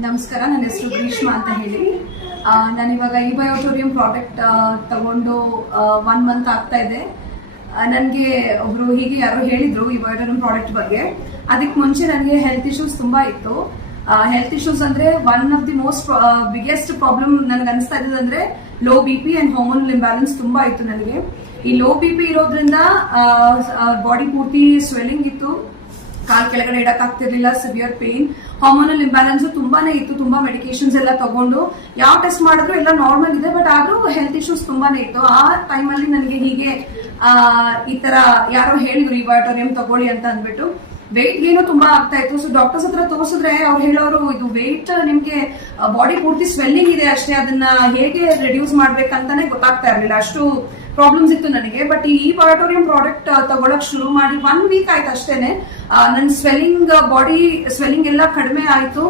ನಮಸ್ಕಾರ, ನನ್ನ ಹೆಸರು ಗ್ರೀಷ್ಮಾ ಅಂತ ಹೇಳಿ. ನಾನಿವಾಗ ಈ ಬಯೋಟೋರಿಯಂ ಪ್ರಾಡಕ್ಟ್ ತಗೊಂಡು 1 ಮಂತ್ ಆಗ್ತಾ ಇದೆ. ನನಗೆ ಒಬ್ರು ಹೀಗೆ ಯಾರೋ ಹೇಳಿದ್ರು ಈ ಬಯೋಟೋರಿಯಂ ಪ್ರಾಡಕ್ಟ್ ಬಗ್ಗೆ. ಅದಕ್ಕೆ ಮುಂಚೆ ನನಗೆ ಹೆಲ್ತ್ ಇಶ್ಯೂಸ್ ತುಂಬಾ ಇತ್ತು. ಹೆಲ್ತ್ ಇಶ್ಯೂಸ್ ಅಂದ್ರೆ one of the most biggest problem ನನಗೆ ಅನಿಸ್ತಾ ಇದ್ದದಂದ್ರೆ low BP and hormonal imbalance ತುಂಬಾ ಇತ್ತು ನನಗೆ. ಈ ಲೋ BP ಇರೋದ್ರಿಂದ ಬಾಡಿ ಪೂರ್ತಿ ಸ್ವೆಲ್ಲಿಂಗ್ ಇತ್ತು, ಕಾಲ್ ಕೆಳಗಡೆ ಇಡಕ್ ಆಗ್ತಿರ್ಲಿಲ್ಲ, ಸಿವಿಯರ್ ಪೇನ್, ಹಾರ್ಮೋನಲ್ ಇಂಬ್ಯಾಲೆನ್ಸ್ ತುಂಬಾನೇ ಇತ್ತು. ತುಂಬಾ ಮೆಡಿಕೇಶನ್ಸ್ ಎಲ್ಲ ತಗೊಂಡು ಯಾವ ಟೆಸ್ಟ್ ಮಾಡಿದ್ರು ಎಲ್ಲ ನಾರ್ಮಲ್ ಇದೆ, ಬಟ್ ಆದ್ರೂ ಹೆಲ್ತ್ ಇಶ್ಯೂಸ್ ತುಂಬಾನೇ ಇತ್ತು. ಆ ಟೈಮಲ್ಲಿ ನನಗೆ ಹೀಗೆ ಈ ತರ ಯಾರೋ ಹೇಳಿದ್ರು ಈ ಬಯೋಟೋರಿಯಂ ತಗೊಳ್ಳಿ ಅಂತ ಅಂದ್ಬಿಟ್ಟು. ವೆಯ್ಟ್ ಗೇನು ತುಂಬಾ ಆಗ್ತಾ ಇತ್ತು. ಸೊ ಡಾಕ್ಟರ್ಸ್ ಹತ್ರ ತೋರಿಸಿದ್ರೆ ಅವ್ರು ಹೇಳೋರು ಇದು ವೆಯ್ಟ್ ನಿಮ್ಗೆ ಬಾಡಿ ಪೂರ್ತಿ ಸ್ವೆಲ್ಲಿಂಗ್ ಇದೆ ಅಷ್ಟೇ, ಅದನ್ನ ಹೇಗೆ ರಿಡ್ಯೂಸ್ ಮಾಡ್ಬೇಕಂತಾನೆ ಗೊತ್ತಾಗ್ತಾ ಇರ್ಲಿಲ್ಲ, ಅಷ್ಟು ಪ್ರಾಬ್ಲಮ್ಸ್ ಇತ್ತು ನನಗೆ. ಬಟ್ ಈ ಬಯೋಟೋರಿಯಂ ಪ್ರಾಡಕ್ಟ್ ತಗೊಳಕ್ ಶುರು ಮಾಡಿ 1 ವೀಕ್ ಆಯ್ತು ಅಷ್ಟೇನೆ. ನನ್ನ ಬಾಡಿ ಸ್ವೆಲ್ಲಿಂಗ್ ಎಲ್ಲ ಕಡಿಮೆ ಆಯ್ತು.